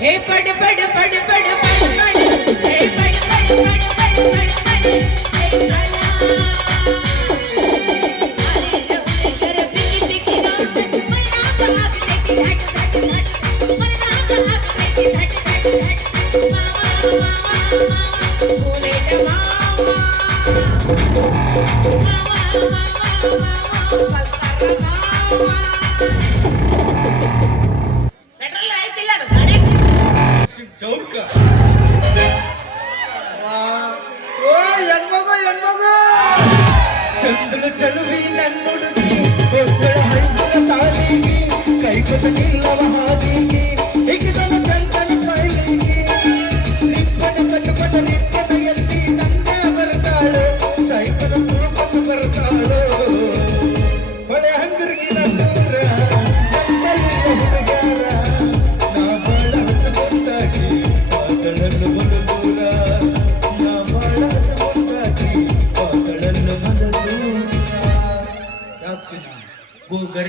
हे पढ़ पढ़ पढ़ पढ़ पढ़ पढ़ हे पढ़ पढ़ पढ़ पढ़ पढ़ Thank you. ನನ್ನುಡುಗಿ ಒಬ್ಬಳ ಹೈಸ್ಕೂಲ ಸಾಲಿಗೆ ಕೈ ಕೊಸಗಿಲ್ಲವ ಹಾದಿಗೆ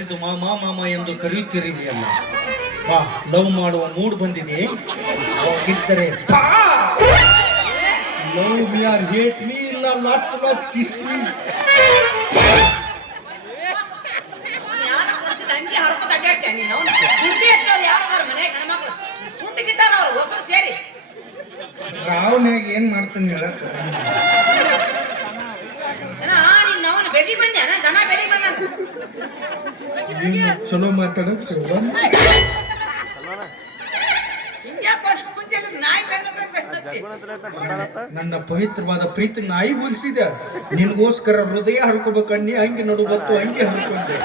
ಗೋ ಮಾಮಾ ಮಾಮ ಎಂದು ಅಲ್ಲ ಬಾ ಲವ್ ಮಾಡುವ ಮೂಡ್ ಬಂದಿದೆ ಇದ್ದರೆ love me or hate me ಇಲ್ಲ ಲಾಚ್ ಲಾಚ್ ಕಿಸ್ ಮೀ. ಯಾರ ಏನ್ ಮಾಡ್ತಾನೆ ಹರ್ಕೊತ ಬೆದಿ ಬಂದ್ಯಾನ ದನ ಬೆದಿ ಬಂದಂಗ ನೀನು ಚಲೋ ಮಾತಾಡಕ್ ನನ್ನ ಪವಿತ್ರವಾದ ಪ್ರೀತಿ ನಾಯಿ ಹೋಲಿಸಿದೆ ನಿನ್ಗೋಸ್ಕರ ಹೃದಯ ಹರ್ಕೋಬೇಕು ಅನ್ನಿ ಹಂಗೆ ನಡು ಬತ್ತು ಹಂಗೆ ಹರ್ಕೊಂಡೆ.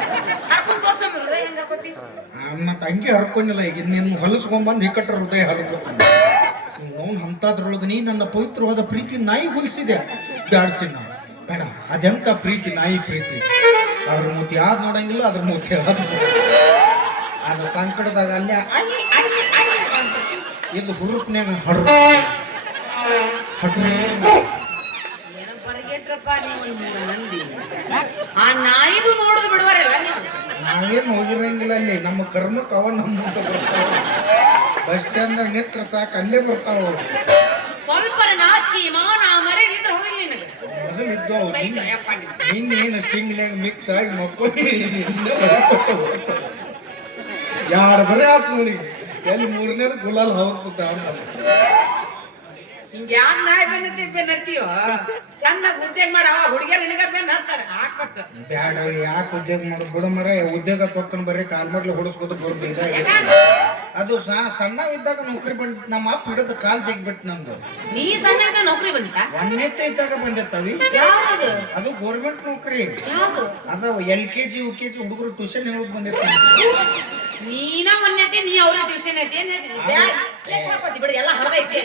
ಮತ್ ಹೆಂಗ್ ಹರ್ಕೊಂಡಿಲ್ಲ ಈಗ ನಿನ್ನ ಹೊಲಸ್ಕೊಂಬಂದ್ ಹಿಕ್ಕಟ್ಟ ಹೃದಯ ಹರ್ಬೇಕು ನೋನ್ ಹಂತಾದ್ರೊಳಗೆ ನೀ ನನ್ನ ಪವಿತ್ರವಾದ ಪ್ರೀತಿ ನಾಯಿ ಹೋಲಿಸಿದೆ ಬ್ಯಾಡ ಚಿನ್ನ ಬೇಡ ಅದೆಂತ ಪ್ರೀತಿ ನಾಯಿ ಪ್ರೀತಿ. ಅದ್ರ ಮೂತಿ ಯಾವ್ದು ನೋಡಂಗಿಲ್ಲ ಅದ್ರ ಮೂತಿ ಅದ ಸಂಕಟದಾಗ ಅಲ್ಲೇ. ಇದು ಹುರುಪ್ನ್ಯಾಗ ಹಡ್ರ ಆ ನಾಯಿದು ನೋಡುದು ಬಿಡುವರಲ್ಲ ನೀವು. ನಾವೇನು ಹೋಗಿರಂಗಿಲ್ಲ ಅಲ್ಲಿ. ನಮ್ಮ ಕರ್ಮಕ್ಕೆ ಅವ ನಮ್ಮ ಬರ್ತಾವ ಬಸ್ ಸ್ಟ್ಯಾಂಡ್ ನಿತ್ರ ಸಾಕು ಅಲ್ಲೇ ಬರ್ತಾವ. ಸ್ವಲ್ಪ ನಾಚಿಕೆ ಮಾನ ನಿನಗೆ ಮೊದಲು ಇದ್ದು ಅವು ಕೈ ಯಪ್ಪ ನೀವು. ನಿನ್ನೇನು ಸ್ಟಿಂಗ್ನ್ಯಾಗ ಮಿಕ್ಸ್ ಆಗಿ ಮಕ್ಕೊಂಡು ಯಾರು ಬರೀ ಆತ್ ನೋಡಿ ಎಲ್ಲಿ ಮೂರನೇದು ಗುಲಾಲ್ ಹೌದ್ ಹಿಂಗ್ ಯಾಕ್ ನಾಯಿ ಬೆನ್ನತ್ತಿ ಬೆನ್ನತ್ತೀಯೋ? ಚೆನ್ನಾಗಿ ಉದ್ಯೋಗ ಮಾಡ ಅವ ಹುಡುಗಿಯರ್ ನಿನಗ ಬೆನ್ನ ಹತ್ತಾರೆ ಹಾಕ್ಬೇಕು. ಬ್ಯಾಡ ಯಾಕೆ ಉದ್ಯೋಗ ಮಾಡು ಬಿಡು ಮರ ಉದ್ಯೋಗ ತೊಕೊಂಡ್ ಬರ್ರಿ ಕಾಲ್ ಹೊಡಿಸ್ಕೊತ ಬರ್ದು ಇದಾಗ ಅದು ಸಣ್ಣ ಇದ್ದಾಗ ನೌಕರಿ ಬಂದ್ ನಮ್ಮ ಅಪ್ಪ ಹಿಡಿದು ಕಾಲ್ ಜಗ್ಬಿಟ್ಟು ನಮ್ದು ನೀ ಸಣ್ಣ ನೌಕರಿ ಬಂದಿಲ್ಲ ಒಂದನೇತೆ ಇದ್ದಾಗ ಬಂದಿರ್ತಾವಿ. ಯಾವ್ದು? ಅದು ಗೋರ್ಮೆಂಟ್ ನೌಕರಿ. ಅದ L K G U K G ಹುಡುಗರು ಟ್ಯೂಷನ್ ಹೇಳುದ್ ಬಂದಿರ್ತಾವೆ. ನೀನ ಮೊನ್ನೆ ನೀ ಅವ್ರ ಟ್ಯೂಷನ್ ಐತಿ ಎಲ್ಲ ಹರದೈತಿ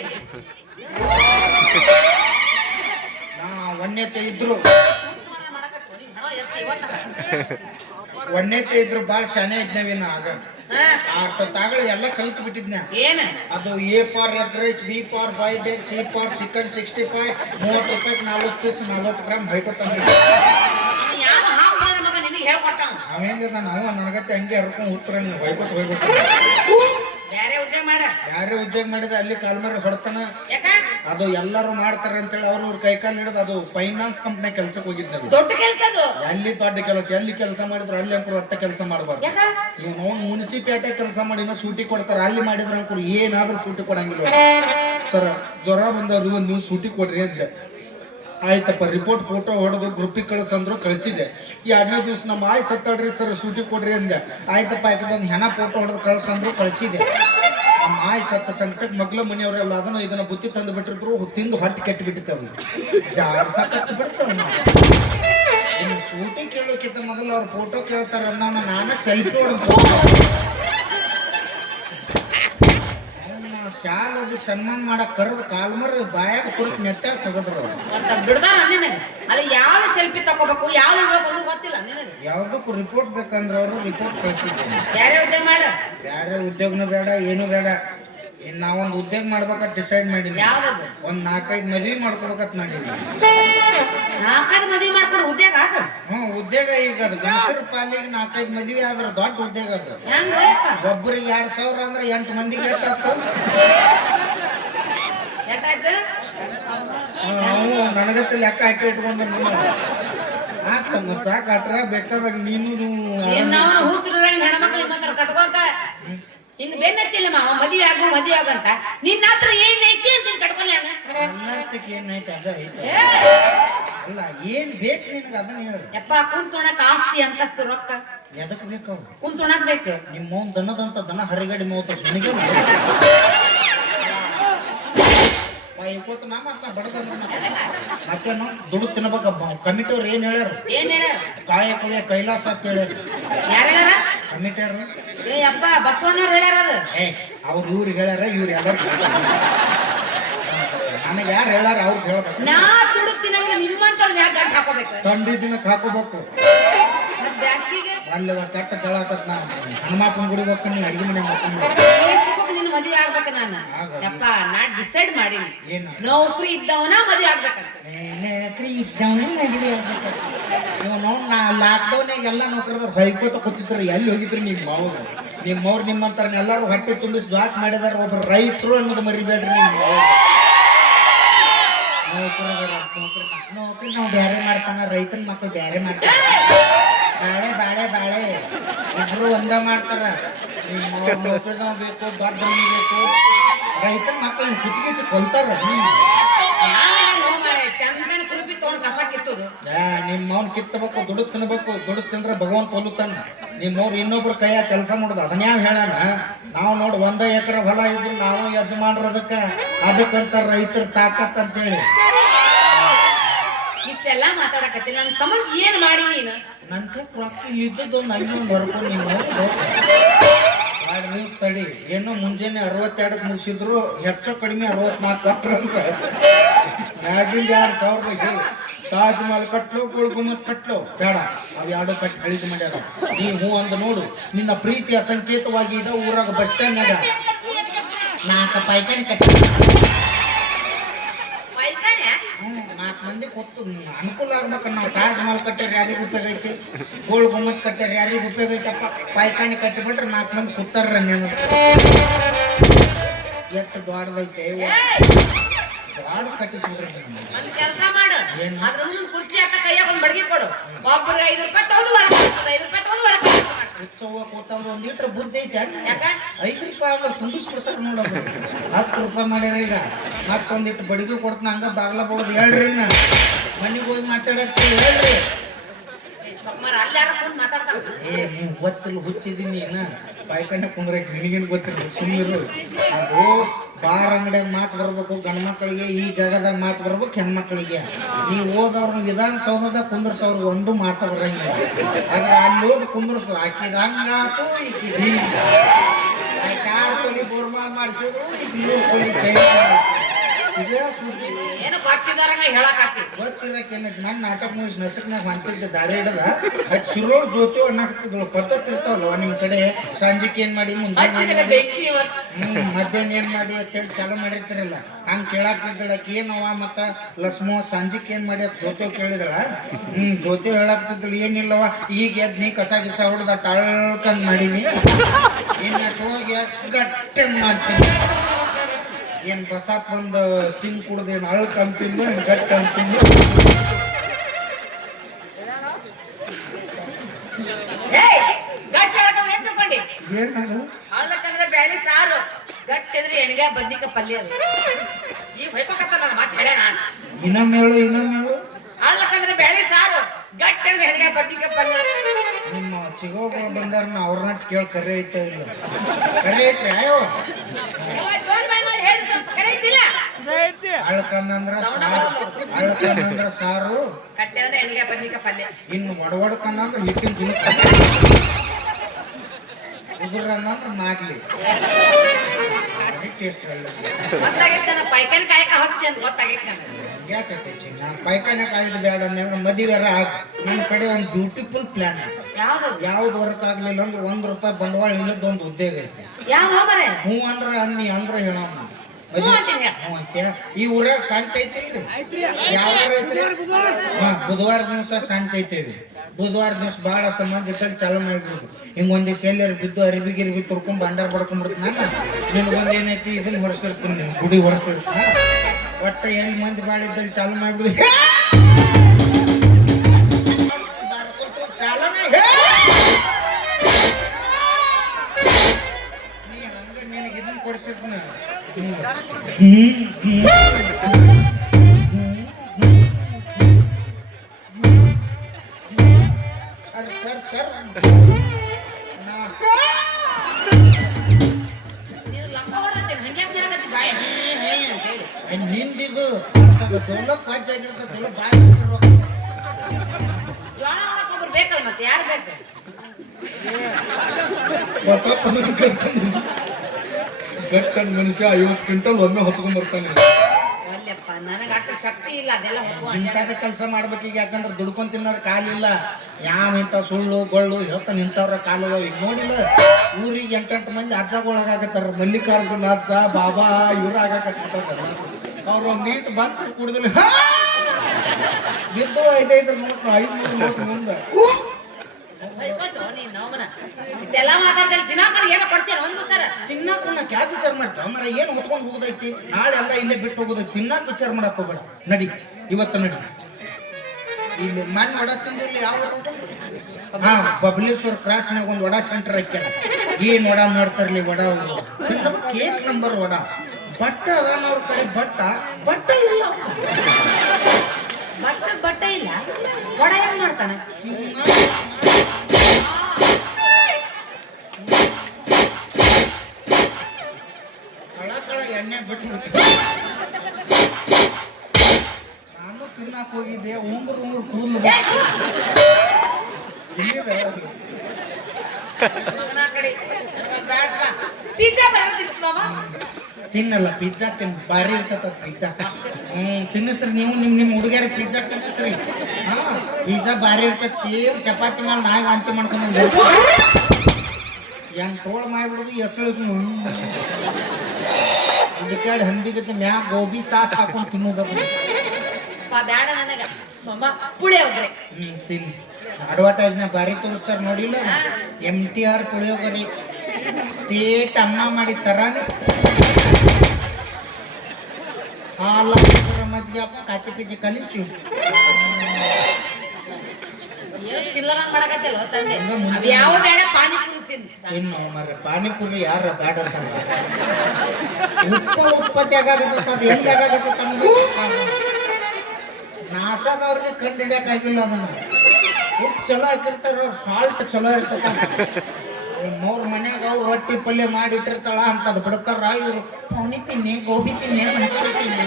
ಒಂದನೇತೆ ಇದ್ರು. ಒಂದನೇತೆ ಇದ್ರು ಬಾಳ ಶಾನೆ ಇದ್ನವಿ ನಾ ಆಗ. ತಾಗಳು ಎಲ್ಲ ಕಲ್ತು ಬಿಟ್ಟಿದ್ನ. ಅದು A for egg rice B for five days C for chicken sixty five ಮೂವತ್ತು ರೂಪಾಯಿ ನಾಲ್ಕು ಪೀಸ್ ನಲ್ವತ್ತು ಗ್ರಾಮ್ ಬೈಕೊತಾನೆ. ಅವ ಯಾವ ಹಾವು ಹೊಡೆದ ಮಗ ನಿನಗೆ ಹೇಳ್ಕೊಟ್ಟಾವ ಅವೇನಿದ ನಾವು ನನಗತ್ತೆ ಹಂಗೆ ಹರ್ಕೊಂಡು ಹುಚ್ಚರಂಗ ಬೈಕೊತ ಹೋಗ್ಬಿಟ್ಟು. ಬೇರೆ ಉದ್ಯೋಗ ಮಾಡ. ಯಾರೇ ಉದ್ಯೋಗ ಮಾಡಿದ ಅಲ್ಲಿ ಕಾಲ್ಮರಿ ಹೊಡ್ತಾನ. ಯಾಕ? ಅದು ಎಲ್ಲರೂ ಮಾಡ್ತಾರೆ ಅಂತೇಳಿ ಅವ್ರ ಅವ್ರ ಕೈ ಕಾಲು ಹಿಡಿದು ಅದು ಫೈನಾನ್ಸ್ ಕಂಪ್ನಿ ಕೆಲ್ಸಕ್ಕೆ ಹೋಗಿದ್ದೆ ದೊಡ್ಡ ಕೆಲ್ಸ ಅದು? ಎಲ್ಲಿ ದೊಡ್ಡ ಕೆಲಸ ಎಲ್ಲಿ ಕೆಲಸ ಮಾಡಿದ್ರು ಅಲ್ಲಿ ಅಂಕರು ಒಟ್ಟ ಕೆಲಸ ಮಾಡಬಾರ್ದು. ಯಾಕ? ಇವ್ ಮುನ್ಸಿಪಾಲಿಟಿ ಕೆಲಸ ಮಾಡಿನ ಸೂಟಿ ಕೊಡ್ತಾರೆ ಅಲ್ಲಿ ಮಾಡಿದ್ರು ಅಂಕರು ಏನಾದ್ರೂ ಸೂಟಿ ಕೊಡಂಗಿಲ್ಲ ಸರ್ ಜ್ವರ ಬಂದವ್ರು ಒಂದು ನೀವು ಸೂಟಿ ಕೊಡ್ರಿ ಅಂದ್ರೆ ಆಯ್ತಪ್ಪ ರಿಪೋರ್ಟ್ ಫೋಟೋ ಹೊಡೆದು ಗ್ರೂಪಿಗೆ ಕಳಿಸಂದ್ರು ಕಳಿಸಿದೆ ಎರಡನೇ ದಿವಸ ನಮ್ಮ ಆಯ್ ಸತ್ತಾಡ್ರಿ ಸರ್ ಸೂಟಿ ಕೊಡ್ರಿ ಅಂದೆ. ಆಯ್ತಪ್ಪ ಯಾಕಂದ್ರೆ ಹೆಣ ಫೋಟೋ ಹೊಡೆದು ಕಳ್ಸಂದ್ರು ಕಳಿಸಿದೆ ನಮ್ಮ ಸತ್ತ ಸಂಕಟಕ್ಕೆ ಮಗ್ಲ ಮನೆಯವರೆಲ್ಲ ಅದನ್ನ ಇದನ್ನ ಬುತ್ತಿ ತಂದು ಬಿಟ್ಟಿದ್ರು ತಿಂದು ಹೊಟ್ಟೆ ಕೆಟ್ಟು ಬಿಟ್ಟಿತ್ತವ್ರು. ಜಾಡ್ಸಕತ್ತು ಬಿಡ್ತಾವ ಇನ್ನು ಸೂಟಿ ಕೇಳೋಕ್ಕಿಂತ ಮೊದಲು ಅವ್ರ ಫೋಟೋ ಕೇಳ್ತಾರ ನಾನೇ ಸೆಲ್ಫಿ ಹೊಡೆದು ಶಾಲ್ ಅದು ಸನ್ಮಾನ ಮಾಡಕ್ ಕರೆದು ಕಾಲ್ಮರ್ ಬಾಯಾಗ ಕುರುಕ್ ನೆತ್ತಾಗ ತಗೋದ್ರು ಬಿಡ್ದಾರ ನಿನಗೆ. ಅಲ್ಲಿ ಯಾವ ಸೆಲ್ಫಿ ತಗೋಬೇಕು, ಯಾವ್ದು ಗೊತ್ತಿಲ್ಲ ನಿನಗೆ. ಯಾವ್ದಕ್ಕೂ ರಿಪೋರ್ಟ್ ಬೇಕಂದ್ರೆ ಅವರು ರಿಪೋರ್ಟ್ ಕಳಿಸಿದ್ದೀನಿ. ಬೇರೆ ಉದ್ಯೋಗ ಮಾಡ. ಯಾರೇ ಉದ್ಯೋಗನೂ ಬೇಡ ಏನು ಬೇಡ. ಇನ್ ನಾವೊಂದ್ ಉದ್ಯೋಗ ಮಾಡ್ಬೇಕಂತ ಡಿಸೈಡ್ ಮಾಡಿದ್ವಿ ಯಾವ್ದದು? ಒಂದ್ ನಾಲ್ಕೈದು ಮದ್ವಿ ಮಾಡ್ಕೋಬೇಕಂತ ಮಾಡಿದ್ವಿ ನಾಲ್ಕೈದು ಮದುವೆ ಮಾಡ್ಕೊಂಡು ಉದ್ಯೋಗ ಆತ? ಹ್ಮ್ ಉದ್ಯೋಗ ಈಗ ಅದು. ಗಂಡಸರ ಪಾಲಿಗೆ ನಾಲ್ಕೈದು ಮದ್ವಿ ಆದ್ರೆ ದೊಡ್ಡ ಉದ್ಯೋಗ ಅದು. ಹೆಂಗ್ ಹೋಯಪ್ಪ ಒಬ್ಬರಿಗೆ ಎರಡ್ ಸಾವಿರ ಅಂದ್ರೆ ಎಂಟು ಮಂದಿಗೆ ಎಷ್ಟು ಆಗ್ತಾವ ಎಷ್ಟಾಯ್ತು ನನಗತ್ತ ಲೆಕ್ಕ ಹಾಕಿ ಇಟ್ಕೊಂಡು ಆಗ್ತಮ್ಮ ಸಾಕು ಅಟ್ರ ಬೇಕಾದಾಗ ನೀನು ಏನ್ ನಾವು ಹೂತ್ರ ಹೆಣ್ಮಕ್ಳಿಗೆ ಮಾತ್ರ ಕಟ್ಕೋತ? ಇನ್ನು ಬೆನ್ನತ್ತಿಲ್ಲ ಮಾವ ಮದುವೆ ಆಗು ಮದುವೆ ಆಗು ಅಂತ. ನಿನ್ನ ಹತ್ರ ಏನ್ ಐತಿ ಅಂತ ಕಟ್ಕೊಲ್ಲ ಏನೈತೆ ಅದ ಐತೆ. ಅಲ್ಲ ಏನ್ ಬೇಕು ನಿನಗೆ ಅದನ್ನ ಹೇಳು. ಯಪ್ಪ ಕುಂತುಣಕ್ ಆಸ್ತಿ ಅಂತಸ್ತು ರೊಕ್ಕ. ಎದಕ್ ಬೇಕು ಕುಂತೋಣಕ್ ಬೇಕು. ನಿಮ್ಮ ದನದಂತ ದನ ಹರಿಗಡಿ ಮೌತ ನಿನಗೆ ಇಪ್ಪತ್ತು ನಾ ಮತ್ತ ಬಡದ ಮತ್ತೇನು? ದುಡ್ಡು ತಿನ್ಬೇಕ ಕಮಿಟಿಯವ್ರು ಏನ್ ಹೇಳ್ಯಾರ? ಏನ್ ಹೇಳ ಕಾಯಕವೇ ಕೈಲಾಸ ಅಂತ ಹೇಳ್ಯಾರ. ಯಾರು ಹೇಳ್ಯಾರ? ಕಮಿಟಿಯವ್ರು ಏ ಅಪ್ಪ ಬಸವಣ್ಣವ್ರು ಹೇಳ್ಯಾರ ಅದು? ಏ ಅವ್ರು ಇವ್ರು ಹೇಳ್ಯಾರ ಇವ್ರು ಎಲ್ಲರೂ ನನಗೆ ಯಾರು ಹೇಳ್ಯಾರ ಅವ್ರಿಗೆ ಹೇಳ್ಬೇಕು ನಾ ದುಡ್ಡು ತಿನ್ನಂಗ ನಿಮ್ಮಂತವ್ರು ಯಾಕೆ ಹಾಕೋಬೇಕು? ಕಂಡೀಷನ್ ದಿನಕ್ಕೆ ಹಾಕೋಬೇಕು ಬ್ಯಾಸ್ಗಿಗೆ ಅಲ್ಲಿ ತಟ್ಟ ಜಳ ಆಕತ್ ನಾ ಹನುಮಪ್ಪನ ಗುಡಿಗೆ ಹೋಗ್ತೀನಿ ಅಡಿಗೆ ಮನೆ ಸುಖಕ್ಕೆ ನಿನ್ ಮದುವೆ ಆಗ್ಬೇಕು ನಾನು. ಯಪ್ಪ ನಾ ಡಿಸೈಡ್ ಮಾಡೀನಿ ಏನು ನೌಕರಿ ಇದ್ದವನ ಮದುವೆ ಆಗ್ಬೇಕಂತ ನೌಕರಿ ಇದ್ದವನು ಮದುವೆ ಆಗ್ಬೇಕು ನೀವು ನೋಡ್ ನಾ ಲಾಕ್ಡೌನ್ಯಾಗ ಎಲ್ಲ ನೌಕರದವ್ರು ಹೊಯ್ಕೋತ ಕೂತಿದ್ರು ಎಲ್ಲಿ ಹೋಗಿದ್ರಿ ನಿಮ್ಮ ಅವ್ರು ನಿಮ್ಮ ಅವ್ರು ನಿಮ್ಮಂತರ ಎಲ್ಲರೂ ಹೊಟ್ಟೆ ತುಂಬಿಸಿ ಜಾಕ್ ಮಾಡಿದಾರ ಒಬ್ರು ರೈತರು ಅನ್ನೋದು ಮರಿಬೇಡ್ರಿ ನಿಮ್ಮ ನೌಕರಿ ನೌಕರಿ ನಾವು ಬ್ಯಾರೆ ಮಾಡ್ತಾನ ರೈತನ ಮಕ್ಕಳು ಬೇರೆ ಮಾಡ್ತಾರ ಬಾಳೆ ಬಾಳೆ ಬಾಳೆ. ಇಬ್ರು ಒಂದ ಮಾಡ್ತಾರ. ನೌಕರಿದವ ಬೇಕು ದೊಡ್ಡ ಬೇಕು. ರೈತನ ಮಕ್ಕಳು ಕುತ್ತಿಗೆ ಕೊಲ್ತಾರ. ಚಂದನ್ ಕುರುಪಿ ತಗೊಂಡ್ ಕಸ ಕಿತ್ತುದು. ಆ, ನಿಮ್ಮ ಮೌನ್ ಕಿತ್ತಬೇಕು ದುಡ್ಡು ತಿನ್ಬೇಕು. ದುಡ್ಡು ತಿಂದ್ರೆ ಭಗವಂತ ಕೊಲ್ಲುತ್ತಾನ. ನಿಮ್ಮವ್ರು ಇನ್ನೊಬ್ರು ಕೈಯಾಗ ಕೆಲಸ ಮಾಡುದು. ಅದನ್ನ ಯಾವ ಹೇಳಾನ ನಾವು ನೋಡಿ ಒಂದ ಎಕರೆ ಹೊಲ ಇದ್ರು ನಾವು ಯಜಮಾನ್ರ ಅದಕ್ಕ. ಅದಕ್ಕಂತ ರೈತರ ತಾಕತ್ ಅಂತೇಳಿ. ಇಷ್ಟೆಲ್ಲ ಮಾತಾಡಕತ್ತಿ. ನನ್ ಸಂಬಂಧ ಏನ್ ಮಾಡಿ ನೀನು? ನಂತ ರೊಕ್ಕ ಇದ್ದದ್ದು ನಂಗೆ ಒಂದು ಹೊರ್ಕೊಂಡು ಬರ್ಕೊಂಡು ಎರಡು ದಿವ್ಸ ತಡಿ. ಏನೋ ಮುಂಜಾನೆ ಅರವತ್ತೆರಡಕ್ಕೆ ಮುಗಿಸಿದ್ರು, ಹೆಚ್ಚು ಕಡಿಮೆ ಅರವತ್ನಾಲ್ಕು ಅಂತ. ಮ್ಯಾಗಿಂದ ಎರಡು ಸಾವಿರ ರೂಪಾಯಿ ತಾಜ್ ಮಹಲ್ ಕಟ್ಲು ಕುಳ್ಕುಮತ್ ಕಟ್ಲು. ಬೇಡ, ಅವು ಎರಡು ಕಟ್ಟಿ ಖರೀದಿ ಮಾಡ್ಯಾರ. ನೀ ಹೂ ಅಂದ ನೋಡು. ನಿನ್ನ ಪ್ರೀತಿಯ ಸಂಕೇತವಾಗಿ ಇದ ಊರಾಗ ಬಸ್ ಸ್ಟ್ಯಾಂಡ್ನಾಗ ನಾಲ್ಕು ಪೈಕಾನಿ ಕಟ್ಟಿ. ಮಂದಿ ಕೊತ್ತು ಅನುಕೂಲ ಆಗ್ಬೇಕನ್ನ ನಾವು ತಾಜ್ ಮಹಲ್ ಕಟ್ಟಾರ ಯಾರಿಗೂ ಉಪಯೋಗ ಐತಿ? ಗೋಳ್ ಗುಮ್ಮಚ್ ಕಟ್ಟಾರ ಯಾರಿಗೂ ಉಪಯೋಗ ಐತಪ್ಪ ಪಾಯ್ಕಾನಿ ಕಟ್ಟಿಬಿಟ್ರೆ ನಾಲ್ಕು ಮಂದಿ ಕೂತಾರ ನೀವು ಎಷ್ಟು ದೊಡ್ಡದೈತೆ ದೊಡ್ಡ. ಒಂದ್ ಕೆಲಸ ಮಾಡು? ಅದ್ರ ಕುರ್ಚಿ ಹಾಕ ಕೈಯಾಗ ಒಂದ್ ಬಡ್ಗಿ ಕೊಡು. ಒಬ್ಬರು ಐದು ರೂಪಾಯಿ ತಗೊಂಡು ಒಳಗೆ ಐದು ರೂಪಾಯಿ ತಗೊಂಡು ಒಳಗೆ. ಹುಚ್ಚವ್ವ ಕೊಟ್ಟವ್ರು ಒಂದ್ ಲೀಟ್ರ್ ಬುದ್ಧಿ ಐತೆ ಐದು ರೂಪಾಯಿ ಆದ್ರೆ ತುಂಬಿಸ್ಬಿಡ್ತಾರ ನೋಡೋದು ಹತ್ತು ರೂಪಾಯಿ ಮಾಡ್ಯಾರ ಈಗ. ಮತ್ತೊಂದಿಟ್ಟು ಬಡಿಗೆ ಕೊಡ್ತಾನ ಹಂಗ ಬಾಗ್ಲ ಬಿಡೋದು. ಹೇಳ್ರಿ ಮನೆಗೆ ಹೋಗಿ ಮಾತಾಡಕ್ಕೆ ಹೇಳ್ರಿ. ಏ ನೀವು ಗೊತ್ತಿಲ್ಲ ಹುಚ್ಚಿದೀನಿ ಬಾಯ್ಕಂಡ ಕುಂದ್ರೆ ಕುಂದ್ರಕ್ಕೆ ನಿನಗೇನು ಗೊತ್ತಿಲ್ಲ ಸುಮ್ಮನಿರು ಅದು ಬಾರ್ ಅಂಗಡಿಯಾಗ ಮಾತು ಬರ್ಬೇಕು, ಗಂಡು ಮಕ್ಕಳಿಗೆ ಈ ಜಾಗದಾಗ ಮಾತು ಬರ್ಬೇಕು, ಹೆಣ್ಮಕ್ಳಿಗೆ. ನೀವು ಓದವ್ರನ್ನ ವಿಧಾನಸೌಧದಾಗ ಕುಂದ್ರಸವ್ರಿಗೆ ಒಂದು ಮಾತು ಬರಂಗಿಲ್ಲ. ಆದ್ರೆ ಅಲ್ಲಿ ಹೋದ್ ಕುಂದ್ರಸು ಆಕಿದ ಹಂಗಾತು ಈಕಿದ ಹಿಂಗ ಕೊಲಿ ಬೋರ್ಮಾಲ್ ಮಾಡಿಸಿದ್ರು ಈಗ ತೊಲಿ ಚೈನ್ ಇದೇ ಸುದ್ದಿ. ಏನು ಗೊತ್ತಿದಾರಂಗ ಹೇಳಕತ್ತಿ ಗೊತ್ತಿರಕ್ಕೆ ನನ್ನ ನಾಟಕ ಮುಗಿಸಿ ನಸಕ್ನಾಗ ಹೊಂತಿದ್ದೆ ದಾರಿ ಹಿಡದ ಅದು ಶಿರೋಳ್ ಜ್ಯೋತಿ ಅನ್ನಕತ್ತಿದ್ಳು ಪದ್ಧತಿ ಇರ್ತಾವಲ್ವ ನಿಮ್ ಕಡೆ. ಸಂಜೆಕ್ ಏನ್ ಮಾಡಿ ಮುಂದೆ ಮಧ್ಯಾಹ್ನ ಏನ್ ಮಾಡಿ ಅಂತೇಳಿ ಚಾಲು ಮಾಡಿರ್ತಿರಲ್ಲ. ಹಂಗ ಕೇಳಾಕ್ತಿದ್ದಳಕ್ ಏನವ ಮತ್ತ? ಲಸ್ಮೋ ಸಂಜೆಕ್ ಏನ್ ಮಾಡಿ ಅಂತ ಜ್ಯೋತಿ ಕೇಳಿದ್ರ ಹ್ಮ್ ಜ್ಯೋತಿ ಹೇಳಾಕ್ತಿದ್ದಳು. ಏನಿಲ್ಲವ ಈಗ ಎದ್ ನೀ ಕಸ ಗಿಸ ಹೊಡೆದ ಟಳ್ಕಂದ್ ಮಾಡೀನಿ. ಏನ್ ಹೋಗಿ ಗಟ್ಟೆ ಮಾಡ್ತೀನಿ. ಏನ್ ಬಸಪ್ಪ ಒಂದು ಸ್ಟಿಂಗ್ ಅಳ್ಕ ಗಟ್ಟ ಅಂತಿಲ್ಲ ಏಯ್ ಗಟ್ಟಿ ಹೇಳಕಂದ್ರೆ ಏನ್ ಏನದು ಹಳ್ಳಕ್ಕಂದ್ರೆ ಬ್ಯಾಳಿ ಸಾರು. ಗಟ್ಟಿದ್ರೆ ಎಣ್ಗೆ ಬದ್ನಿಕ ಪಲ್ಯ ಅದು. ಈಗ ಹೊಯ್ಕೋಕತ್ತ ನನ್ನ ಮಾತು ಹೇಳ್ಯ ನಾನು. ಇನ್ನೊಮ್ಮೆ ಹೇಳು ಇನ್ನೊಮ್ಮೆ ಹೇಳು. ಹಳ್ಳಕ್ಕಂದ್ರೆ ಬ್ಯಾಳಿ ಸಾರು. ಗಟ್ಟಿ ಪಲ್ಯ ನಿಮ್ಮ ಚಿಗೋಗಳು ಬಂದಾರ ನಾ ಅವ್ರನ್ನ ಕೇಳಿ ಕರೆ ಐತೆ ಇಲ್ಲ? ಕರೆ ಐತ್ರಿ ಅಯ್ಯೋ. ಯವ್ವ, ಜೋರ್ ಬಾಯ್ ಮಾಡಿ ಹೇಳಿ ಸ್ವಲ್ಪ ಕರೀತಿಲ್ಲ ಅಳ್ಕಂದಂದ್ರ ಸೌಂಡ ಸಾರು. ಅಳ್ಕಂದಂದ್ರ ಸಾರು. ಗಟ್ಟಿ ಅಂದ್ರೆ ಹೆಣ್ಗೆ ಬದ್ನಿಕ ಪಲ್ಯ ಇನ್ನು ಒಡವಡ್ಕಂದಂದ್ರ ಹಿಟ್ಟಿನ ಉದುರ ಅಂದಂದ್ರ ನಾಗ್ಲಿ ಟೇಸ್ಟ್ ಗೊತ್ತಾಗೈತೆ ನನ್ನ ಪೈಕನ್ ಕಾಯಕ ಹಸ್ತಿ ಅಂತ ಗೊತ್ತಾಗೈತೆ ನನಗೆ. ಯಾಕೈತೆ ಚಿನ್ನ. ಪೈಖಾನೆ ಕಾಯ್ದು ಬೇಡ ಅಂದ್ರೆ ಮದುವೆರ ಆಗ ನನ್ನ ಕಡೆ ಒಂದು ಬ್ಯೂಟಿಫುಲ್ ಪ್ಲಾನ್ ಯಾವ್ದು? ಯಾವ್ದು ವರ್ಕ್ ಆಗ್ಲಿಲ್ಲ ಅಂದ್ರೆ ಒಂದ್ ರೂಪಾಯಿ ಬಂಡವಾಳ ಇಲ್ಲದ ಒಂದು ಉದ್ಯೋಗ ಐತೆ. ಯಾವ ಮರೆ ಹ್ಞೂ ಅಂದ್ರೆ ಅನ್ನಿ ಅಂದ್ರೆ ಹೇಳೋಣ. ಈ ಊರಾಗ ಶಾಂತಿ ಐತಿಲ್ರಿ? ಯಾವ ಬುಧವಾರ ದಿವಸ ಶಾಂತಿ ಐತೇವಿ ಬುಧವಾರ ದಿವಸ ಬಹಳ ಸಂಬಂಧ ಇದ್ದಾಗ ಚಾಲು ಮಾಡಿಬಿಡ್ತು ಹಿಂಗ್ ಒಂದ್ ದಿವಸ ಎಲ್ಲಾರು ಬಿದ್ದು ಅರಿಬಿ ಗಿರಿಬಿ ತುರ್ಕೊಂಡ್ ಬಂಡಾರ ಬಡ್ಕೊಂಡ್ಬಿಡ್ತು ನಾನು. ಏನೈತಿ ಇದನ್ನ ಹೊರಸಿರ್ತೀನಿ ನೀನು, ಗುಡಿ ಹೊರಸಿರ್ತೀನಿ. ಒಟ್ಟ ಎಲ್ಲಿ ಮಂದಿ ಚಾಲು ಹಂಗ ನಿನಗೆ ಇದನ್ನ ಕೊಡ್ಸಿದ್ನ. ಹ್ಮ್ ಹ್ಮ್. ಜೋಳ ಹೊಡಕ್ ಒಬ್ರು ಬೇಕಲ್ಲ ಮತ್ತೆ ಯಾರು ಬೇಕು? ಗಟ್ಟನ್ ಮನುಷ್ಯ ಐವತ್ತು ಕ್ವಿಂಟಲ್ ಒಮ್ಮೆ ಹೊತ್ಕೊಂಡ್ ಬರ್ತಾನೆ. ಅಲ್ಲಪ್ಪ ನನಗೆ ಅಷ್ಟು ಶಕ್ತಿ ಇಲ್ಲ ಅದೆಲ್ಲ ಇಂಥದ ಕೆಲಸ ಮಾಡ್ಬೇಕೀಗ ಯಾಕಂದ್ರೆ ದುಡ್ಕೊಂಡ್ ತಿನ್ನೋರ್ ಕಾಲಿಲ್ಲ ಯಾವ ಇಂಥ ಸುಳ್ಳು ಗೊಳ್ಳು ಇವತ್ತ ನಿಂತವ್ರ ಕಾಲು ಅದಾವ. ಈಗ ನೋಡಿಲ್ಲ ಊರಿಗೆ ಎಂಟೆಂಟು ಮಂದಿ ಅಜ್ಜಗಳಾಗತ್ತಾರ ಮಲ್ಲಿಕಾರ್ಜುನ ಅಜ್ಜ ಬಾಬಾ ಇವ್ರು ಆಗಾಕತ್ತಾರ. ಅವ್ರು ಒಂದ್ ನೀಟ್ ಬಂದು ಕುಡಿದಿಲ್ಲ ಬಿದ್ದು ಐದೈದು ನೋಟ್ ಐದು ನೋಟ್ ಮುಂದೆ ಬೈಕೋತು ನೀನು ಅವನ ಇದೆಲ್ಲ ಮಾತಾಡ್ದಲ್ಲಿ ದಿನಾಕರ್ ಏನೋ ಕೊಡ್ತೀರ ಒಂದು ಸರ ತಿನ್ನಾಕ ಯಾಕೆ ವಿಚಾರ ಮಾಡ್ತಾವ ಮರ ಏನು ಹೊತ್ಕೊಂಡು ಹೋಗೋದೈತಿ? ನಾಳೆ ಎಲ್ಲ ಇಲ್ಲೇ ಬಿಟ್ಟು ಹೋಗೋದೈತಿ. ತಿನ್ನಾಕ ವಿಚಾರ ಮಾಡಕ್ ಹೋಗ್ಬೇಡ. ನಡಿ ಇವತ್ತು ನಡಿ. ಇಲ್ಲಿ ಮಣ್ಣು ವಡ ತಿಂದಿಲ್ಲ ಯಾವ? ಹಾ ಬಬಲೇಶ್ವರ ಕ್ರಾಸ್ನಾಗ ಒಂದು ವಡಾ ಸೆಂಟರ್ ಹಾಕ್ಯಾರ ಏನ್ ವಡಾ ಮಾಡ್ತಾರಲಿ ವಡಾ ಅವರು ಕೇಕ್ ನಂಬರ್ ವಡ. ಬಟ್ಟ ಅದ ಅವ್ರ ಕಡೆ ಬಟ್ಟ ಬಟ್ಟ ಇಲ್ಲ. ಬಟ್ಟ ಬಟ್ಟ ಇಲ್ಲ. ಒಡ ಏನ್ ಮಾಡ್ತಾನೆ? ಕಳ ಕಳ ಎಣ್ಣೆ ಬಿಟ್ಟು ಬಿಡ್ತೀನಿ. ನಾನು ತಿನ್ನಕ್ ಹೋಗಿದ್ದೆ ಉಂಗುರು ಉಂಗುರು ಕೂದಲು ಮಗನ ಕಡೆ ಬ್ಯಾಡ್ಪ ಪಿಜ್ಜಾ ಬರತ್ತಿರ್ತ ಮಾಮ ತಿನ್ನಲ್ಲ ಪಿಜ್ಜಾ ತಿನ್ ಭಾರಿ ಇರ್ತದ ಪಿಜ್ಜಾ ಹ್ಮ್ ತಿನ್ನಿಸ್ರಿ ನೀವು ನಿಮ್ ನಿಮ್ ಹುಡುಗಿಯರ ಪಿಜ್ಜಾ ತಿನ್ನಿಸ್ರಿ. ಹಾ ಪಿಜ್ಜಾ ಭಾರಿ ಇರ್ತದ ಸೇಮ್ ಚಪಾತಿ ಮಾಡಿ ನಾಯಿ ವಾಂತಿ ಮಾಡ್ಕೊಂಡು ಹೆಂಗ್ ಟೋಳ್ ಮಾಡಿಬಿಡುದು ಎಸಳು ಅದಕ್ಕೆ ಹಂದಿ ಜೊತೆ ಮ್ಯಾಗ ಗೋಬಿ ಸಾಸ್ ಹಾಕೊಂಡು ತಿನ್ನೋದ ಪಾ ಬ್ಯಾಡ ನನಗ. ಮಾಮ ಪುಳಿ ಹೋಗ್ರೆ ಹ್ಮ್ ತಿನ್ನಿ ಭಾರಿ ತೋರಿಸ್ತಾರ ನೋಡಿಲ್ಲ? M T R puliyogare. ತೇಟ್ ಅಮ್ಮ ಮಾಡಿ ತರಾನೆ. ಹಾಲ ಮಜ್ಜಿಗೆ ಕಾಚಿ ಕಲಿಸಿ ಇನ್ನು ಮರ್ರೆ ಪಾನಿಪುರಿ ಯಾರ ಬೇಡ ಉಪ್ಪ ಉತ್ಪತ್ತಿ ಆಗಾಗತ್ತ ಅದು ಎಲ್ಲಿ ಆಗಾಗತ್ತ ನಾಸಾದವ್ರಿಗೆ ಕಂಡು ಹಿಡಿಯಕ್ಕಾಗಿಲ್ಲ ಅದನ್ನ. ಉಪ್ಪು ಚಲೋ ಹಾಕಿರ್ತಾರ ಸಾಲ್ಟ್ ಚಲೋ ಇರ್ತದ ಮೂರ್ ಮನ್ಯಾಗ ಅವ್ರು ರೊಟ್ಟಿ ಪಲ್ಯ ಮಾಡಿ ಇಟ್ಟಿರ್ತಾಳ ಅಂತದ್ ಬಿಡ್ತಾರ ಇವ್ರು ಪೌನಿ ತಿನ್ನಿ ಗೋಬಿ ತಿನ್ನಿ ಮಂಚೂರಿ ತಿನ್ನಿ.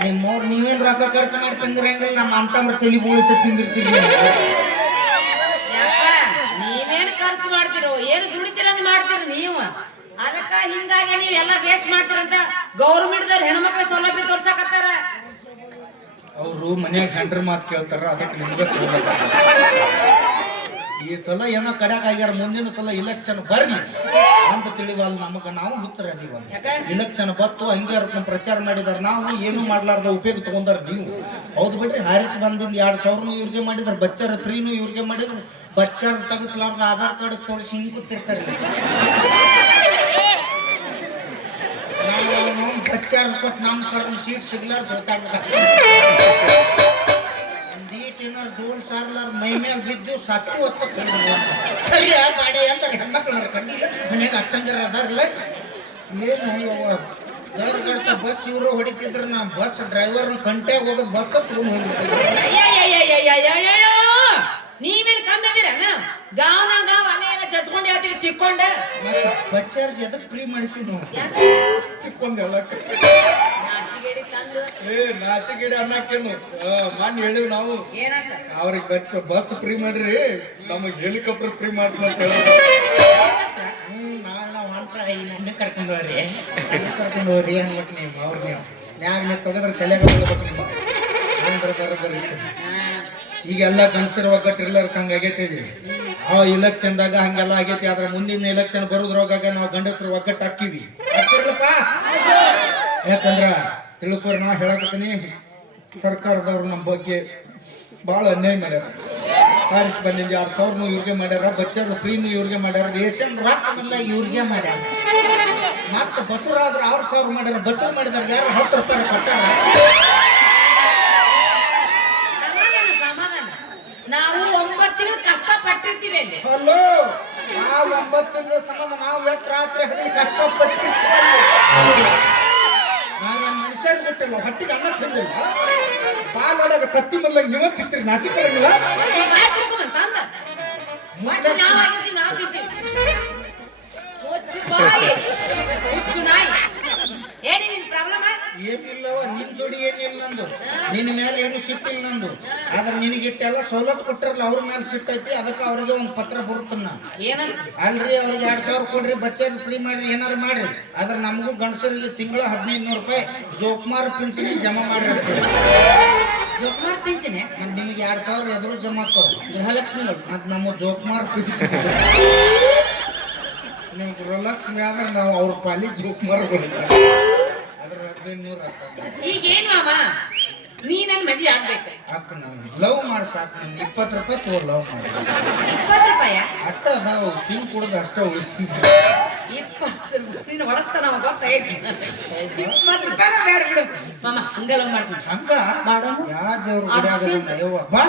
ನಿಮ್ಮವ್ರು ನೀವೇನ್ ರೊಕ್ಕ ಖರ್ಚು ಮಾಡಿ ತಿಂದಿರಂಗಿಲ್ಲ ನಮ್ಮ ಅಂತಮ್ರ ತಲಿ ಬೋಳಿಸಿ ತಿಂದಿರ್ತೀವಿ ನೀವೇನ್ ಖರ್ಚು ಮಾಡ್ತಿರೋ ಏನು ದುಡಿತೀರಂತ ಮಾಡ್ತೀರಿ ನೀವು? ಅದಕ್ಕ ಹಿಂಗಾಗಿ ನೀವ್ ಎಲ್ಲ ವೇಸ್ಟ್ ಮಾಡ್ತೀರಂತ ಗೌರ್ಮೆಂಟ್ದವ್ರು ಹೆಣ್ಮಕ್ಳ ಸೌಲಭ್ಯ ತೋರ್ಸಕತ್ತಾರ? ಅವರು ಮನ್ಯಾಗ ಹೆಂಡ್ರ ಮಾತು ಕೇಳ್ತಾರ ಅದಕ್ಕೆ ನಿಮ್ಗೆ ಸೌಲಭ್ಯ. ಈ ಸಲ ಏನೋ ಕಡಕ್ ಆಗ್ಯಾರ ಮುಂದಿನ ಸಲ ಇಲೆಕ್ಷನ್ ಬರ್ಲಿ ಅಂತ ತಿಳಿವಲ್ಲ ನಮಗ ನಾವು ಉತ್ತರ ಅದೀವ? ಇಲೆಕ್ಷನ್ ಬತ್ತು ಹಂಗೆ ಪ್ರಚಾರ ಮಾಡಿದಾರ. ನಾವು ಏನು ಮಾಡ್ಲಾರ್ದ ಉಪಯೋಗ ತಗೊಂಡಾರ ನೀವು? ಹೌದು ಬಿಡ್ರಿ ಹಾರಿಸ್ ಬಂದಿಂದ ಎರಡ್ ಸಾವಿರನು ಇವ್ರಿಗೆ ಮಾಡಿದಾರ ಬಚ್ಚಾರ ತ್ರೀನು ಇವ್ರಿಗೆ ಮಾಡಿದ್ರ. ಬಚ್ಚಾರ ತಗಸ್ಲಾರ್ದ ಆಧಾರ್ ಕಾರ್ಡ್ ತೋರಿಸಿ ಹಿಂಗ್ ನಾವು ಬಚ್ಚಾರ ಕೊಟ್ಟು ನಮ್ಮ ಕರ್ ಸೀಟ್ ಸಿಗ್ಲಾರ ಜೋತಾಡ್ತಾರೆ ಒಂದೀಟಿನಾರ್ ಜೋಲ್ ಸಾರ್ಲಾರ್ ಮೈ ಮೇಲೆ ಬಿದ್ದು ಸತ್ತು ಹೊತ್ತು ಸರಿ ಆ ಅಂತ ಅಂತಾರೆ ಹೆಣ್ಮಕ್ಳು ಕಂಡಿಲ್ಲ ಮನೆಯಾಗ ಅಷ್ಟಂಗರ ಅದಾರಲ್ಲ ಏನು ಯವ್ವ ಜರ್ಗಡ್ತ ಬಸ್ ಇವರು ಹೊಡಿತಿದ್ರು. ನಾ ಬಸ್ ಡ್ರೈವರ್ ಕಂಟ್ಯಾಗ ಹೋಗೋದು ಬಸ್ ತಗೊಂಡು ಹೋಗ್ಬಿಟ್ಟು ನೀವೇನು ಕಮ್ಮಿ ಅದೀರನ ಗಾವ್ನ ಗಾವ್ ಅಲ್ಲೇ ಎಲ್ಲ ಜಜ್ಕೊಂಡ್ ಹೇಳ್ತೀರಿ ತಿಕ್ಕೊಂಡೆ ಬಚ್ಚಾರ್ಜಿ ಅದಕ್ಕೆ ಫ್ರೀ ಮಾಡಿಸಿ ನಾವು ತಂದು ಏ ನಾಚಿಗಿಡ ಅನ್ನಕ್ಕೇನು? ಮಾನ್ ಹೇಳಿವಿ ನಾವು. ಏನಂತ? ಅವ್ರಿಗೆ ಬಸ್ ಬಸ್ ಫ್ರೀ ಮಾಡ್ರಿ. ನಮಗೆ ಹೆಲಿಕಾಪ್ಟರ್ ಫ್ರೀ ಮಾಡ್ತೀವಿ ಅಂತ ಹೇಳಿ. ಹ್ಮ್ ನಾಳೆ ನಾವು ಹೊಂಟ್ರ ಈ ನನ್ನ ಕರ್ಕೊಂಡು ಹೋಗ್ರಿ. ನನ್ನ ಕರ್ಕೊಂಡು ಹೋಗ್ರಿ ಅನ್ಬಿಟ್ಟು ನೀವು ಅವ್ರು ನೀವು. ಮ್ಯಾಗ ನೀವು ತೆಗೆದ್ರೆ ನಿಮಗೆ. ಅಂದ್ರ ಬರೋಬ್ಬರಿ. ಈಗೆಲ್ಲ ಕನ್ಸರ್ ಒಗ್ಗಟ್ಟು ಇರ್ಲಾರ್ಕ ಹಂಗ ಆಗೈತಿ ಆ ಇಲೆಕ್ಷನ್ದಾಗ ಹಂಗೆಲ್ಲ ಆಗೈತಿ ಆದ್ರೆ ಮುಂದಿನ ಎಲೆಕ್ಷನ್ ಬರೋದ್ರೊಳಗ ನಾವು ಗಂಡಸರು ಒಗ್ಗಟ್ಟು ಹಾಕಿವಿ ಯಾಕಂದ್ರ ತಿಳ್ಕೊರ್ ನಾ ಹೇಳಕತ್ತೀನಿ. ಸರ್ಕಾರದವ್ರು ನಮ್ಮ ಬಗ್ಗೆ ಭಾಳ ಅನ್ಯಾಯ ಮಾಡ್ಯಾರ. ಪಾರಿಸ್ ಬಂದಿದ್ದೆ ಎರಡ್ ಸಾವಿರನು ಇವ್ರಿಗೆ ಮಾಡ್ಯಾರ ಬಚ್ಚದ ಫ್ರೀನು ಇವ್ರಿಗೆ ಮಾಡ್ಯಾರ ರೇಷನ್ ರೊಕ್ಕವೆಲ್ಲ ಇವ್ರಿಗೆ ಮಾಡ್ಯಾರ. ಮತ್ತ ಬಸರಾದ್ರ ಆರು ಸಾವಿರ ಮಾಡ್ಯಾರ ಬಸರ್ ಮಾಡಿದಾರ ಯಾರು ಹತ್ತು ರೂಪಾಯಿ ಕೊಟ್ಟಾರ? ನಾವು ಒಂಬತ್ತು ತಿಂಗಳು ಕಷ್ಟ ಪಟ್ಟಿರ್ತೀವಿ ಅಲ್ಲಿ. ಹಲೋ ನಾವು ಒಂಬತ್ತು ತಿಂಗಳು ಸಂಬಂಧ ನಾವು ಎಷ್ಟು ರಾತ್ರಿ ಹೇಳಿ ಕಷ್ಟಪಟ್ಟು ನಾವೇನ್ ಮನುಷ್ಯರು ಕೊಟ್ಟಿಲ್ಲ ಹಟ್ಟಿಗೆ ಅನ್ನ ತಿಂದಿಲ್ಲ. ಬಾಲ್ ಒಳಗೆ ಕತ್ತಿ ಮಲ್ಲ ನೀವ ತಿಂತೀರಿ, ನಾಚಿಕೆ ಬರಂಗಿಲ್ಲ. ನಾವು ನಾಯಿ. ಏನಿ ನಿನ್ ಪ್ರಾಬ್ಲಮ್? ಏನಿಲ್ಲವ ನಿನ್ ಜೋಡಿ ಏನಿಲ್ಲ ನಂದು. ನಿನ್ನ ಮೇಲೆ ಏನು ಸಿಟ್ಟಿಲ್ಲ ನಂದು. ಆದ್ರೆ ನಿನಗಿಟ್ಟೆಲ್ಲ ಸವಲತ್ತು ಕೊಟ್ಟಿರಲ್ಲ ಅವ್ರ ಮೇಲೆ ಸಿಟ್ಟೈತಿ ಅದಕ್ಕೆ ಅವ್ರಿಗೆ ಒಂದು ಪತ್ರ ಬರುತ್ತನ್ನ ಏನಂತ? ಅಲ್ರಿ ಅವ್ರಿಗೆ ಎರಡ್ ಸಾವಿರ ಕೊಡ್ರಿ ಬಚ್ಚರ್ ಫ್ರೀ ಮಾಡ್ರಿ ಏನಾರು ಮಾಡ್ರಿ. ಆದ್ರೆ ನಮಗೂ ಗಂಡಸರಿಗೆ ತಿಂಗಳ ಹದಿನೈದು ನೂರು ರೂಪಾಯಿ ಜೋಕುಮಾರ್ ಪಿಂಚಣಿ ಜಮಾ ಮಾಡ್ರಿ ಜೋಕ್ಮಾರ್ ಪಿಂಚಣಿ? ಮತ್ತೆ ನಿಮಗೆ ಎರಡ್ ಸಾವಿರ ಎದುರು ಜಮಾ ಗೃಹಲಕ್ಷ್ಮಿ ಮತ್ತೆ ಮತ್ ನಮ್ಮ ಜೋಕುಮಾರ್ ಪಿಂಚಣಿ. ಗೃಹಲಕ್ಷ್ಮಿ ಆದ್ರೆ ನಾವು ಅವ್ರ ಪಾಲಿಗೆ ಜೋಕ್ ಕೊಡ್ತೀವಿ ಅದ್ರ ಹದಿನೈದು ನೂರು ಈಗ ಏನ್ ಮಾಮ? ನೀ ನನ್ ಮದ್ವೆ ಆಗ್ಬೇಕು. ಹಾಕ ನಾವು ಲವ್ ಮಾಡಿ ಸಾಕು ನನ್ ಇಪ್ಪತ್ತು ರೂಪಾಯಿ ತಗೋ ಲವ್ ಮಾಡಿ. ಇಪ್ಪತ್ತು ರೂಪಾಯ ಅಷ್ಟ ಅದಾವ ತಿಂಗ್ ಕುಡ್ದು ಅಷ್ಟೇ ಇಪ್ಪತ್ತು ನೀನು ಹೊಡಸ್ತಾನ ಗೊತ್ತಾಯ್ತು ಇಪ್ಪತ್ತು ರೂಪಾಯಿ ಬೇಡ ಬಿಡು. ಮಾಮ ಹಂಗೆಲ್ಲ ಮಾಡ್ತೀನಿ. ಹಂಗ? ಮಾಡೋ ಯಾವ ದೇವ್ರ ಗುಡಿ ಆಗಲ್ಲ ಬಾ.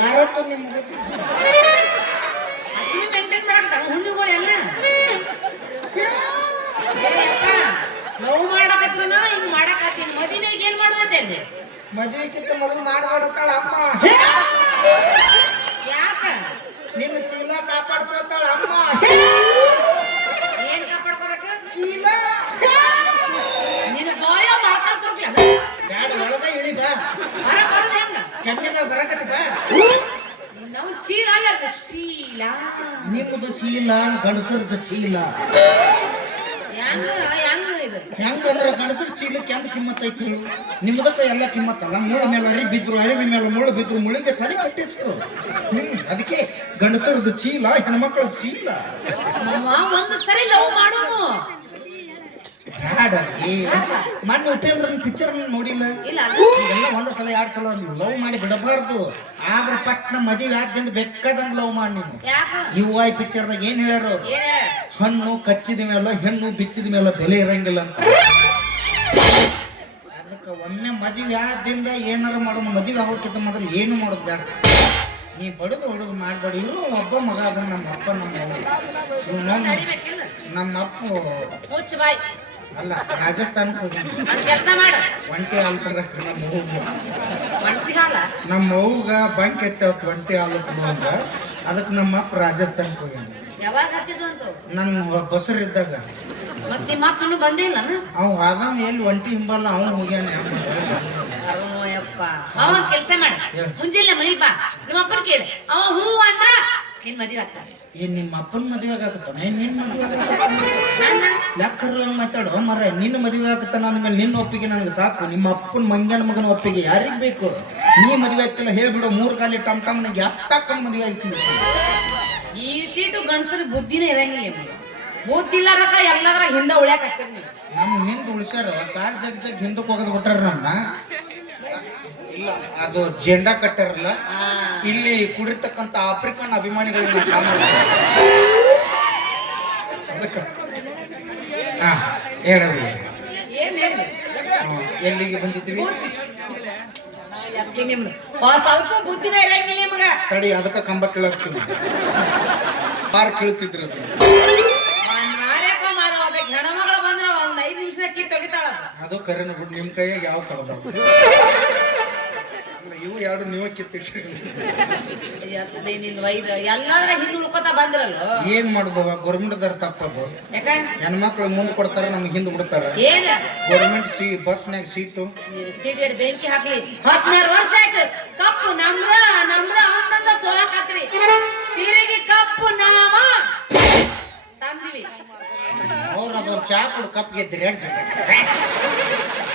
ಭಾರತ ನಿಮ್ಗೆ ಮೇಂಟೈನ್ ಹುಣ್ಣಿಗಳು ಎಲ್ಲ ಮಾಡಕತ್ತಿನ ಹಿಂಗ್ ಮಾಡಕತ್ತೀನಿ. ಮದುವೆಗೆ ಏನ್ ಮಾಡೋದೈತೆ ಅಲ್ಲಿ? ಮೊದಲು ಅಮ್ಮ. ಯಾಕ? ನಿನ್ನ ಚೀಲ ಕಾಪಾಡ್ಕೊತಾಳ ಅಮ್ಮ. ಏನ್ ಕಾಪಾಡ್ಕೋಬೇಕು? ಚೀಲ ಬರೋದು ಹೆಂಗ ಬಾ. ನಾವು ಚೀಲ ಅಲ್ಲ ಚೀಲ ಶೀಲ. ನಿಮ್ಮದು ಚೀಲ ಗಂಡಸರದ ಚೀಲ. ಹೆಂಗ ಹೆಂಗ ಇದು? ಹೆಂಗಂದ್ರ ಗಂಡಸರ ಚೀಲಕ್ಕೆ ಎಂದ ಕಿಮ್ಮತ್ ಐತಿ ನಿಮ್ದಕ್ಕ ಎಲ್ಲ ಕಿಮ್ಮತ್ತಲ್ಲ ಮೂಳ ಮೇಲೆ ಅರಿ ಬಿದ್ರು ಅರಿವಿ ಮೇಲೆ ಮುಳ್ಳು ಬಿದ್ರು ಮುಳಿಗೆ ತಲೆ ಕಟ್ಟಿಸ್ರು ಹ್ಮ್ ಅದಕ್ಕೆ ಗಂಡಸರದ್ದು ಚೀಲ ಹೆಣ್ಮಕ್ಳ ಚೀಲ ಮಾಮ ಒಂದು ಸರಿ ಲವ್ ಮಾಡೋನು ಬ್ಯಾಡ. ಮೊನ್ನೆ ಉಪೇಂದ್ರ ಪಿಕ್ಚರ್ ನೋಡಿಲ್ಲ. ಇಲ್ಲ. ಎಲ್ಲ ಒಂದ್ ಸಲ ಎರಡು ಸಲ ಲವ್ ಮಾಡಿ ಬಿಡಬಾರ್ದು. ಆದ್ರ ಪಟ್ನ ಮದುವೆ ಆದ್ದಿಂದ ಬೇಕಾದಂಗ ಲವ್ ಮಾಡಿ ನೀನು. ಯು ಐ ಪಿಕ್ಚರ್ದಾಗ ಏನ್ ಹೇಳ್ಯಾರ? ಹಣ್ಣು ಕಚ್ಚಿದ ಮೇಲೆ ಹೆಣ್ಣು ಬಿಚ್ಚಿದ ಮೇಲೆ ಬೆಲೆ ಇರಂಗಿಲ್ಲ ಅಂತ. ಅದಕ್ಕೆ ಒಮ್ಮೆ ಮದುವೆ ಆದ್ದಿಂದ ಏನಾರ ಮಾಡೋ. ಮದುವೆ ಆಗೋಕ್ಕಿಂತ ಮೊದಲು ಏನು ಮಾಡೋದು ಬೇಡ. ನೀ ಬಡದು ಹುಡುಗ ಮಾಡ್ಬೇಡ. ಇವ್ರು ಒಬ್ಬ ಮಗ ಅದ್ರ ನಮ್ಮ ಅಪ್ಪ ನಮ್ಮ ನಮ್ಮ ಅಪ್ಪ ಅಲ್ಲ ರಾಜಸ್ಥಾನ್ ಒಂದ್ ಕೆಲಸ ಮಾಡ. ಒಂಟಿ ಹಾಲು ಬರಕ್ಕೆ ನಮ್ಮ ಅವ್ವಗೆ. ಒಂಟಿ ಹಾಲ? ನಮ್ಮ ಅವ್ಗ ಬಂಕ್ ಎತ್ತವತ್ತು ಒಂಟಿ ಹಾಲು ಕೊಡುವಂಗ ಅದಕ್ಕೆ ನಮ್ಮ ಅಪ್ಪ ರಾಜಸ್ಥಾನಕ್ಕೆ ಹೋಗ್ಯಾನ. ಯಾವಾಗ ಹತ್ತಿದ್ದು ಅಂತ? ನನ್ನ ಬಸರಿದ್ದಾಗ ಮತ್ತೆ ನಿಮ್ಮ ಅಪ್ಪನು ಬಂದೇ ಇಲ್ಲನ? ಅವ್ ಅದಾವ ಎಲ್ಲಿ ಒಂಟಿ ಹಿಂಬಲ್ಲ ಅವನು ಹೋಗ್ಯಾನ. ಅವ ಕೆಲಸ ಮಾಡ. ಮುಂಜಿಲ್ಲ ಮುಂಜಾನೆ ಮನಿ ಬಾ. ನಿಮ್ಮ ಅಪ್ಪನ ಕೇಳಿ. ಅವ ಹೂ ಅಂದ್ರ ನಿನ್ ಮದ್ವೆ ಆಗ್ತಾನೆ ಏನ್ ನಿಮ್ಮ ಅಪ್ಪನ ಮದುವೆ ಆಗತ್ತೆ ಏನ್ ನಿನ್ ಮದುವೆ ನನ್ನ ಲೆಕ್ಕರು ಹಂಗ ಮಾತಾಡೋ? ಮರ ನಿನ್ನ ಮದುವೆ ಆಗತ್ತಾನ ಅಂದ್ಮೇಲೆ ನಿನ್ನ ಒಪ್ಪಿಗೆ ನನಗೆ ಸಾಕು. ನಿಮ್ಮ ಅಪ್ಪನ ಮಂಗನ ಮಗನ ಒಪ್ಪಿಗೆ ಯಾರಿಗ್ ಬೇಕು? ನೀ ಮದುವೆ ಆಗ್ತಿಲ್ಲ ಹೇಳ್ಬಿಡು ಮೂರ್ ಕಾಲಿ ಟಮ್ ಟಮ್ ಟಮ್ನಾಗ ಎಷ್ಟಕ್ಕಂದ್ ಮದುವೆ ಆಗ್ತೀನಿ ಈ ಟೀಟು ಗಂಡಸರ ಬುದ್ಧಿನೇ ಇರಂಗಿಲ್ಲ. ಬುದ್ಧಿ ಇಲ್ಲಾರಕ ಎಲ್ಲದರ ಹಿಂದೆ ಉಳ್ಯಾಕ ಆಗ್ತೀರಿ ನೀವು ಉಳಿಸ್ಯಾರ. ಕಾಲ್ ಜಗ್ ಜಗ್ ಹಿಂದಕ್ಕೆ ಹೋಗದ್ ಬಿಟ್ಟಾರ ನಮ್ಮ ಇಲ್ಲ ಅದು ಜೆಂಡಾ ಕಟ್ಟಾರಲ್ಲ. ಇಲ್ಲಿ ಕುಡಿರ್ತಕ್ಕಂಥ ಆಫ್ರಿಕನ್ ಅದಕ್ಕೆ ಹಾ ಹೇಳಿ. ಎಲ್ಲಿಗೆ ಬಂದಿದ್ವಿ ಸ್ವಲ್ಪ ಬುದ್ಧಿನೇ ಇರಂಗಿಲ್ಲ ನಿಮಗ. ತಡಿ ಅದಕ್ಕೆ ಕಂಬ ಕೀಳಕ್ತೀನಿ ಬಾರ್ ಕೀಳ್ತಿದ್ರು ಅದು. ನಾರ್ಯಾಕ ಮಾರ ಹೋಗ್ಬೇಕು ಹೆಣ್ಮಗಳು ಬಂದ್ರ ಐದ್ ತೆಗಿತಾಳ ಅದು. ಕರೆನ ಬಿಟ್ಟು ನಿಮ್ ಕೈಯಾಗ ಯಾವ ತಗೋ ಇವು ಯಾರು ನೀವ ಕಿತ್ತಿಟ್ರಿ ಎಲ್ಲಾದ್ರ ಹಿಂದ್ ಉಳ್ಕೊತ ಬಂದ್ರಲ್ಲ? ಏನ್ ಮಾಡುದು ಗೌರ್ಮೆಂಟ್ದಾರ ತಪ್ಪದು ಯಾಕ? ಹೆಣ್ಮಕ್ಳು ಮುಂದ್ ಕೊಡ್ತಾರ ನಮ್ಗೆ ಹಿಂದ್ ಬಿಡ್ತಾರ. ಗೌರ್ಮೆಂಟ್ ಸೀ ಬಸ್ನ್ಯಾಗ ಸೀಟು. ಸೀಟ್ ಹಿಡ್ದು ಬೆಂಕಿ ಹಾಕ್ಲಿ. ಹದಿನಾರು ವರ್ಷ ಆಯ್ತು. ಕಪ್ಪು ನಮ್ದ ನಮ್ದ ಅಂತಂದ ಸೋಲಾಕತ್ರಿ ತಿರುಗಿ ಕಪ್ಪು ನಾವ. ಅವ್ರ ಅದೊಂದು ಚಾ ಕೊಡು ಕಪ್ ಗೆದ್ದಿರಿ ಎರಡು ಜನ.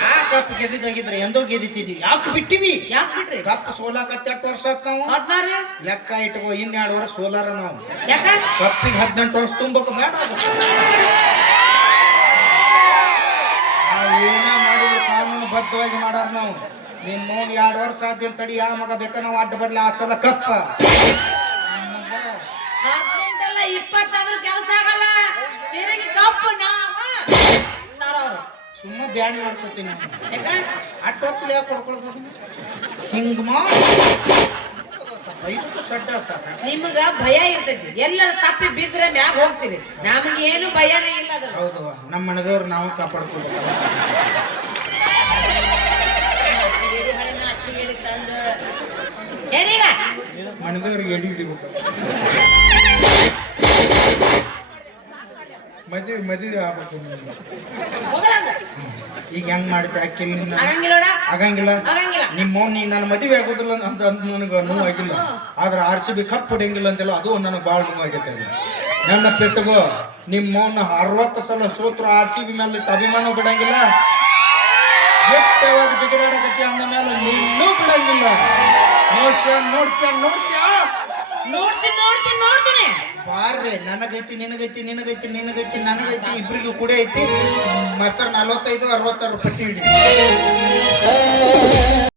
ಆ ಕಪ್ ಗೆದ್ದಿದ್ದಾಗಿದ್ರೆ ಎಂದೋ ಗೆದ್ದಿತ್ತಿದ್ವಿ ಯಾಕೆ ಬಿಟ್ಟಿವಿ? ಯಾಕೆ ಬಿಟ್ರಿ? ಕಪ್ ಸೋಲಾಕತ್ತೆ ಎಷ್ಟು ವರ್ಷ ಆತ್ ನಾವು. ಹದಿನಾರು ಲೆಕ್ಕ ಇಟ್ಕೋ ಇನ್ನೆರಡು ವರ್ಷ ಸೋಲಾರ ನಾವು. ಯಾಕ? ಕಪ್ಪಿಗೆ ಹದಿನೆಂಟು ವರ್ಷ ತುಂಬಬೇಕು ಬೇಡ ಏನೇ ಮಾಡಿದ್ರು ಕಾನೂನು ಬದ್ಧವಾಗಿ ಮಾಡಾರ ನಾವು. ನಿಮ್ಮ ಎರಡು ವರ್ಷ ಆದ್ಮೇಲೆ ತಡಿ ಯಾವ ಮಗ ಬೇಕ? ನಾವು ಅಡ್ಡ ಬರ್ಲಿ ಆ ಸಲ ಕಪ್ಪ ಹದಿನೆಂಟಲ್ಲ ಇಪ್ಪತ್ತಾದ್ರೂ ಕೆಲಸ ಆಗಲ್ಲ ತಿರುಗಿ ಕಪ್ಪು ನಾವ ತಾರವ್ರು ಸುಮ್ಮ ಬ್ಯಾನ್ ಮಾಡ್ಕೋತೀನಿ. ಯಾಕ? ಅಟ್ಟು ಹೊಚ್ಚಲಿ ಯಾಕೆ ಕೊಡ್ಕೊಳ್ಬೋದು ಹಿಂಗ್ ನಿಮ್ಗ ಭಯ ಇರ್ತೈತಿ. ಎಲ್ಲರ ತಪ್ಪಿ ಬಿದ್ರೆ ಮ್ಯಾಗ ಹೋಗ್ತೀರಿ. ನಮಗೆ ಏನು ಭಯನೇ ಇಲ್ಲ ಅದ್ರ ಹೌದು ನಮ್ಮ ಮನೆದವ್ರು ನಾವು ಕಾಪಾಡ್ಕೊಳ್ಬೇಕು ಏನೀಗ ಮನೆದವ್ರಿಗೆ ಎಡಿ ಹಿಡಿಬೇಕು? ಮದುವೆ ಮದುವೆ ಆಗ್ಬೇಕು ನಿಮ್ಗೆ. ಹೋಗ್ಲಂಗ? ಈಗ ಹೆಂಗ್ ಮಾಡಿದ್ದೆ ಅಕ್ಕಿ ನಿನ್ನ? ಆಗಂಗಿಲ್ಲ ನೋಡ. ಆಗಂಗಿಲ್ಲ? ಆಗಂಗಿಲ್ಲ. ನಿಮ್ಮ ನೀ ನನ್ನ ಮದುವೆ ಆಗೋದಿಲ್ಲ ಅಂತ ಅಂತ ನನಗೆ ನೋವಾಗಿಲ್ಲ. ಆದ್ರೆ ಆರ್ ಸಿ ಬಿ ಕಪ್ ಹೊಡೆಯಂಗಿಲ್ಲ ಅಂತೆಲ್ಲ ಅದು ನನಗೆ ಭಾಳ ನೋವು ಅದು. ನನ್ನ ಪೆಟ್ಟಗು ನಿಮ್ಮ ಮೌನ ಅರವತ್ತು ಸಲ ಸೋತ್ರು ಆರ್ ಸಿ ಬಿ ಮೇಲೆ ಇಟ್ಟು ಅಭಿಮಾನ ಬಿಡಂಗಿಲ್ಲ. ಎಷ್ಟವಾಗ ಜಿಗಿದಾಡಕತ್ತಿ ಅಂದ ಮೇಲೆ ನೀನು ಬಿಡಂಗಿಲ್ಲ. ನೋಡ್ತ್ಯಾ ನೋಡ್ತ್ಯಾ ನೋಡ್ತ್ಯಾ? ನೋಡ್ತೀನಿ ನೋಡ್ತೀನಿ ನೋಡ್ತೀನಿ. ಬಾರ್ರಿ ನನಗೈತಿ ನಿನಗೈತಿ ನಿನಗೈತಿ ನಿನಗೈತಿ ನನಗೈತಿ ಇಬ್ಬರಿಗೂ ಕೂಡ ಐತಿ. ಮಸ್ತರ್ ನಲ್ವತ್ತೈದು ಅರವತ್ತಾರು ಪಟ್ಟಿ ಹಿಡಿ.